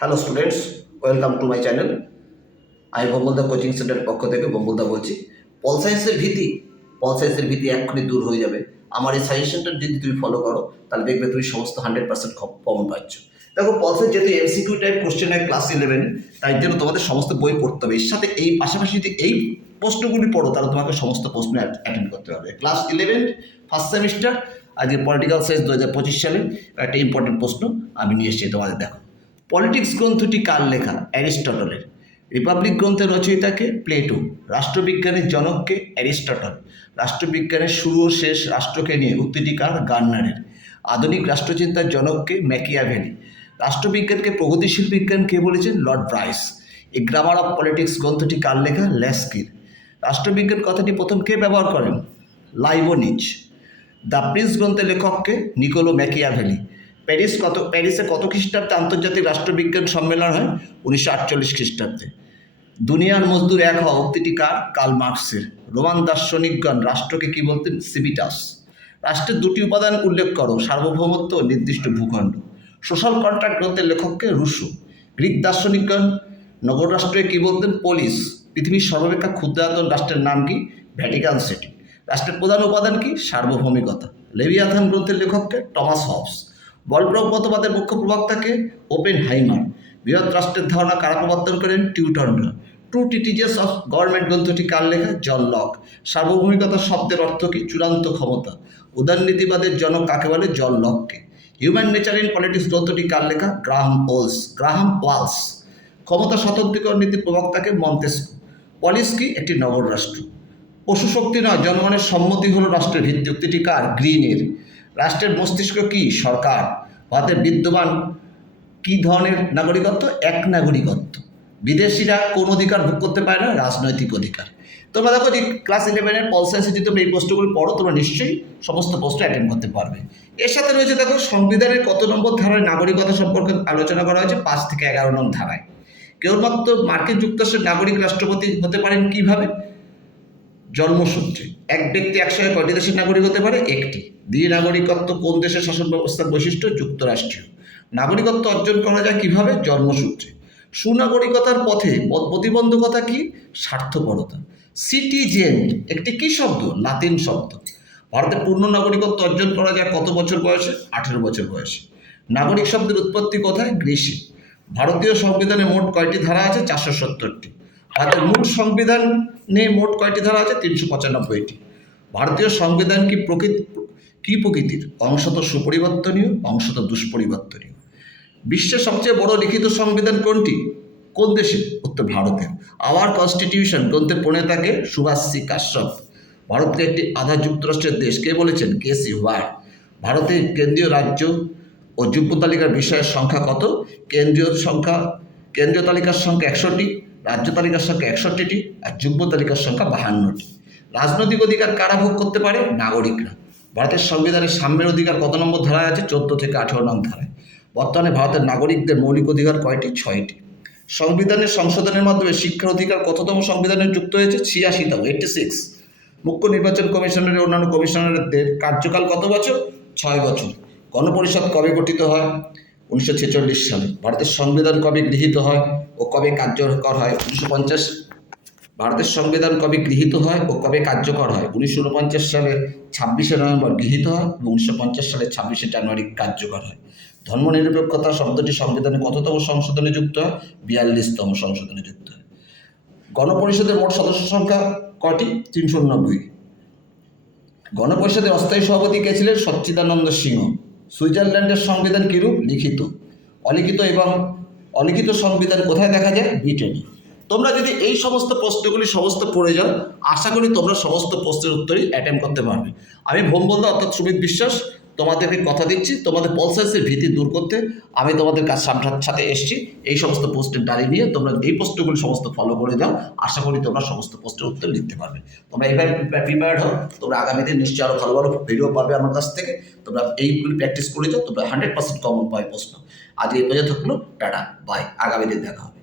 Hello students, welcome to my channel. আমি বম্বলদা coaching সেন্টারের পক্ষ থেকে বম্বলদা বলছি। পল সায়েন্সের ভীতি এক্ষুনি দূর হয়ে যাবে। আমার এই সাজেশনটা যদি তুমি ফলো করো তাহলে দেখবে তুমি সমস্ত 100% কমন পাচ্ছ। দেখো, পল সায়েন্স যেহেতু এমসিকিউ টাইপ কোশ্চেন হয় ক্লাস 11, তাই জন্য তোমাদের সমস্ত বই পড়তে হবে। এর সাথে এই পাশাপাশি যদি এই প্রশ্নগুলি পড়ো তাহলে তোমাকে সমস্ত প্রশ্ন অ্যাটেন্ড করতে হবে। ক্লাস 11 ফার্স্ট সেমিস্টার, আজকে পলিটিক্যাল সায়েন্স 2025 সালে একটা ইম্পর্টেন্ট প্রশ্ন আমি নিয়ে এসেছি তোমাদের। দেখো, পলিটিক্স গ্রন্থটি কার লেখা? অ্যারিস্টটলের। রিপাবলিক গ্রন্থের রচয়িতাকে? প্লেটো। রাষ্ট্রবিজ্ঞানের জনককে? অ্যারিস্টটল। রাষ্ট্রবিজ্ঞানের শুরু ও শেষ রাষ্ট্রকে নিয়ে উক্তিটি কার? গার্নারের। আধুনিক রাষ্ট্রচিন্তার জনককে? ম্যাকিয়াভেলি। রাষ্ট্রবিজ্ঞানকে প্রগতিশীল বিজ্ঞান কে বলেছেন? Lord Bryce. এই গ্রামার অফ পলিটিক্স গ্রন্থটি কার লেখা? ল্যাস্কির। রাষ্ট্রবিজ্ঞান কথাটি প্রথম কে ব্যবহার করেন? লাইবনিজ। দ্য প্রিন্স গ্রন্থের লেখককে? Nicolás Machiavelli. প্যারিসে কত খ্রিস্টাব্দে আন্তর্জাতিক রাষ্ট্রবিজ্ঞান সম্মেলন হয়? 1948 খ্রিস্টাব্দে। দুনিয়ার মজদুর এক হওয়া উক্তিটি কার? কার্ল মার্কসের। রোমান দার্শনিকগণ রাষ্ট্রকে কি বলতেন? সিভিটাস। রাষ্ট্রের দুটি উপাদান উল্লেখ করো: সার্বভৌমত্ব ও নির্দিষ্ট ভূখণ্ড। সোশ্যাল কন্ট্রাক্ট গ্রন্থের লেখককে? রুশো। গ্রিক দার্শনিকগণ নগররাষ্ট্রকে কি বলতেন? পোলিস। পৃথিবীর সর্বাপেক্ষা ক্ষুদ্রায়তন রাষ্ট্রের নাম কি? Vatican city. রাষ্ট্রের প্রধান উপাদান কি? সার্বভৌমিকতা। লেভিয়াথান গ্রন্থের লেখককে? Thomas Hobbes. বলপ্রগতবাদের মুখ্য প্রবক্তাকে? ওপেনহাইমার। বৃহৎ রাষ্ট্রের ধারণা কারা প্রবর্তন করেন? টিউটনরা। ট্রু টিচিজেস অফ গভর্নমেন্ট গ্রন্থটি কার লেখা? John Locke. সার্বভৌমিকতা শব্দের অর্থ কি? চূড়ান্ত ক্ষমতা। উদারনীতিবাদের জনক কাকে বলে? জন লককে। হিউম্যান নেচার ইন পলিটিক্স গ্রন্থটি কার লেখা? Graham Wallas. ক্ষমতা স্বতন্ত্রীকরণ নীতির প্রবক্তাকে? মন্তেস্কু। পলিস কি? একটি নগর রাষ্ট্র। পশু শক্তি নয়, জনগণের সম্মতি হলো রাষ্ট্রের ভিত্তি, উক্তিটি কার? গ্রিনের। রাষ্ট্রের মস্তিষ্ক কি? সরকার। ভারতের বিদ্যমান কি ধরনের নাগরিকত্ব? এক নাগরিকত্ব। বিদেশিরা কোন অধিকার ভোগ করতে পারে না? রাজনৈতিক অধিকার। তোমরা দেখো যে ক্লাস 11-এর পল সায়েন্সে যদি তোমরা এই প্রশ্নগুলো পড়ো তোমরা নিশ্চয়ই সমস্ত প্রশ্ন অ্যাটেন্ড করতে পারবে। এর সাথে রয়েছে, দেখো, সংবিধানের কত নম্বর ধারায় নাগরিকতা সম্পর্কে আলোচনা করা হয়েছে? 5 থেকে 11 নং ধারায়। কেবলমাত্র মার্কিন যুক্তরাষ্ট্রের নাগরিক রাষ্ট্রপতি হতে পারেন কিভাবে? জন্মসূত্রে। এক ব্যক্তি একসঙ্গে কয়টি দেশের নাগরিক হতে পারে? একটি। দ্বি-নাগরিকত্ব কোন দেশের শাসন ব্যবস্থার বৈশিষ্ট্য? যুক্তরাষ্ট্রীয়। নাগরিকত্ব অর্জন করা যায় কিভাবে? জন্মসূত্রে। সুনাগরিকতার পথে প্রতিবন্ধকতা কি? স্বার্থপরতা। সিটিজেন একটি কি শব্দ? লাতিন শব্দ। ভারতের পূর্ণ নাগরিকত্ব অর্জন করা যায় কত বছর বয়সে? 18 বছর বয়সে। নাগরিক শব্দের উৎপত্তি কোথায়? গ্রিসে। ভারতীয় সংবিধানে মোট কয়টি ধারা আছে? 470টি। ভারতের মূল সংবিধানে মোট কয়টি ধারা আছে? 395টি। ভারতীয় সংবিধান কি প্রকৃতির? অংশত সুপরিবর্তনীয়, অংশত দুষ্পরিবর্তনীয়। বিশ্বের সবচেয়ে বড় লিখিত সংবিধান কোনটি? কোন দেশে? উত্তর ভারতের। আওয়ার কনস্টিটিউশন গ্রন্থের প্রণেতাকে? সুভাষ চি কাশ্যপ। ভারতকে একটি আধা যুক্তরাষ্ট্রের দেশ কে বলেছেন? কেসি হোয়াইট। ভারতের কেন্দ্রীয় রাজ্য ও যুগ্ম তালিকার বিষয়ের সংখ্যা কত? কেন্দ্রীয় তালিকার সংখ্যা 100টি, রাজ্য তালিকার সংখ্যা 61টি, আর যুগ্ম তালিকার সংখ্যা 52টি। রাজনৈতিক অধিকার কারা ভোগ করতে পারে? নাগরিকরা। ভারতের সংবিধানের সাম্যের অধিকার কত নম্বর ধারায় আছে? 14 থেকে 18 নং ধারায়। বর্তমানে ভারতের নাগরিকদের মৌলিক অধিকার কয়টি? 6টি। সংবিধানের সংশোধনের মাধ্যমে শিক্ষার অধিকার কততম সংবিধানে যুক্ত হয়েছে? 86তম, 86। মুখ্য নির্বাচন কমিশনারের অন্যান্য কমিশনারদের কার্যকাল কত বছর? 6 বছর। গণপরিষদ কবে গঠিত হয়? 1946 সালে। ভারতের সংবিধান কবে গৃহীত হয় ও কবে কার্যকর হয়? 1950। ভারতের সংবিধান কবে গৃহীত হয় ও কবে কার্যকর হয়? 1949 সালের 26শে নভেম্বর গৃহীত হয় এবং 1950 সালের 26শে জানুয়ারি কার্যকর হয়। ধর্মনিরপেক্ষতা শব্দটি সংবিধানে কততম সংশোধনে যুক্ত হয়? 42তম সংশোধনে যুক্ত হয়। গণপরিষদের মোট সদস্য সংখ্যা কয়টি? 390। গণপরিষদের অস্থায়ী সভাপতি কে ছিলেন? সচ্চিদানন্দ সিংহ। সুইজারল্যান্ডের সংবিধান কিরূপ? লিখিত। অলিখিত সংবিধান কোথায় দেখা যায়? ব্রিটেনে। তোমরা যদি এই সমস্ত প্রশ্নগুলি সমস্ত পড়ে যাও, আশা করি তোমরা সমস্ত প্রশ্নের উত্তরই অ্যাটেম্প করতে পারবে। আমি ভোমবলদা অর্থাৎ সুমিত বিশ্বাস তোমাদেরকে কথা দিচ্ছি, তোমাদের পল সায়েন্সের ভীতি দূর করতে আমি তোমাদের সাথে এসেছি। এই সমস্ত পোস্টের ডালি নিয়ে তোমরা এই প্রশ্নগুলি সমস্ত ফলো করে যাও, আশা করি তোমরা সমস্ত প্রশ্নের উত্তর লিখতে পারবে। তোমরা এইভাবে প্রিপেয়ার্ড হও, তোমরা আগামী দিন নিশ্চয়ই আরও ভালো ভালো ভিডিও পাবে আমার কাছ থেকে। তোমরা এইগুলি প্র্যাকটিস করে যাও, তোমরা 100% কমন পাবে প্রশ্ন। আজ এই পর্যন্ত থাকলো, টাটা, বাই, আগামী দিন দেখা হবে।